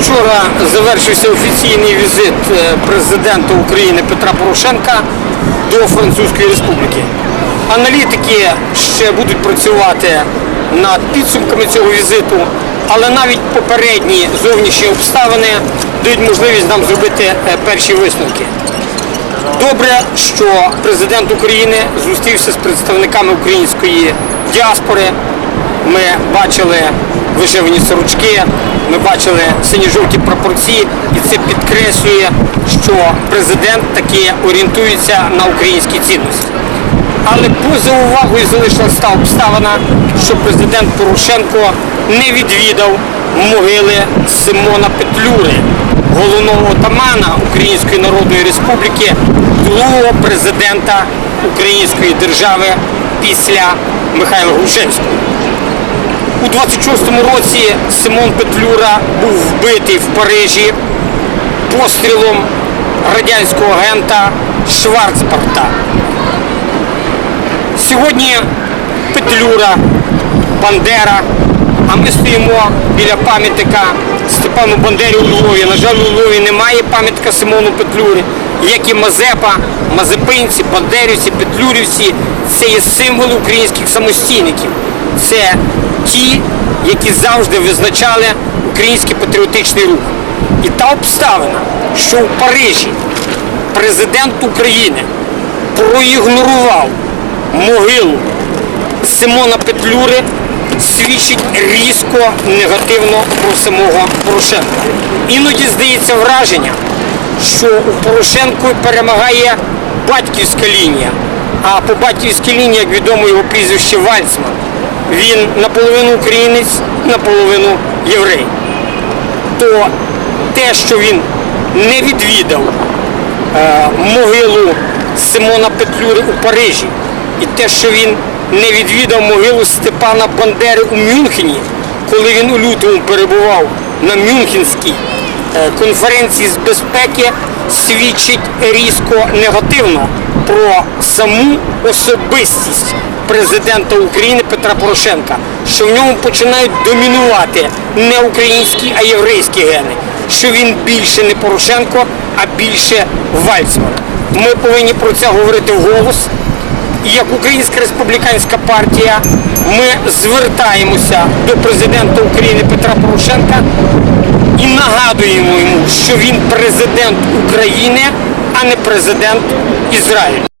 Вчора завершився офіційний візит е, президента України Петра Порошенка до Французької Республіки. Аналітики ще будуть працювати над підсумками цього візиту, але навіть попередні зовнішні обставини дають можливість нам зробити е, перші висновки. Добре, що президент України зустрівся з представниками української діаспори. Ми бачили вишивані сорочки, ми бачили сині-жовті прапорці, і це підкреслює, що президент таки орієнтується на українські цінності. Але поза увагою залишилася та обставина, що президент Порошенко не відвідав могили Симона Петлюри, головного отамана Української Народної Республіки, другого президента Української держави після Михайла Грушевського. У 26-му році Симон Петлюра був вбитий в Парижі пострілом радянського агента Шварцпарта. Сьогодні Петлюра, Бандера, а ми стоїмо біля пам'ятника Степану Бандері у Львові. На жаль, у Львові немає пам'ятника Симону Петлюри, як і Мазепа, Мазепинці, Бандерівці, Петлюрівці. Це є символи українських самостійників. Це ті, які завжди визначали український патріотичний рух. І та обставина, що у Парижі президент України проігнорував могилу Симона Петлюри, свідчить різко негативно про самого Порошенка. Іноді здається враження, що у Порошенку перемагає батьківська лінія, а по батьківській лінії, як відомо, його прізвище Вальцман. Він наполовину українець, наполовину єврей. То те, що він не відвідав е, могилу Симона Петлюри у Парижі, і те, що він не відвідав могилу Степана Бандери у Мюнхені, коли він у лютому перебував на Мюнхенській е, конференції з безпеки, свідчить різко негативно про саму особистість президента України Петра Порошенка, що в ньому починають домінувати не українські, а єврейські гени, що він більше не Порошенко, а більше Вальцман. Ми повинні про це говорити вголос. І як Українська республіканська партія ми звертаємося до президента України Петра Порошенка і нагадуємо йому, що він президент України, а не президент Ізраїлю.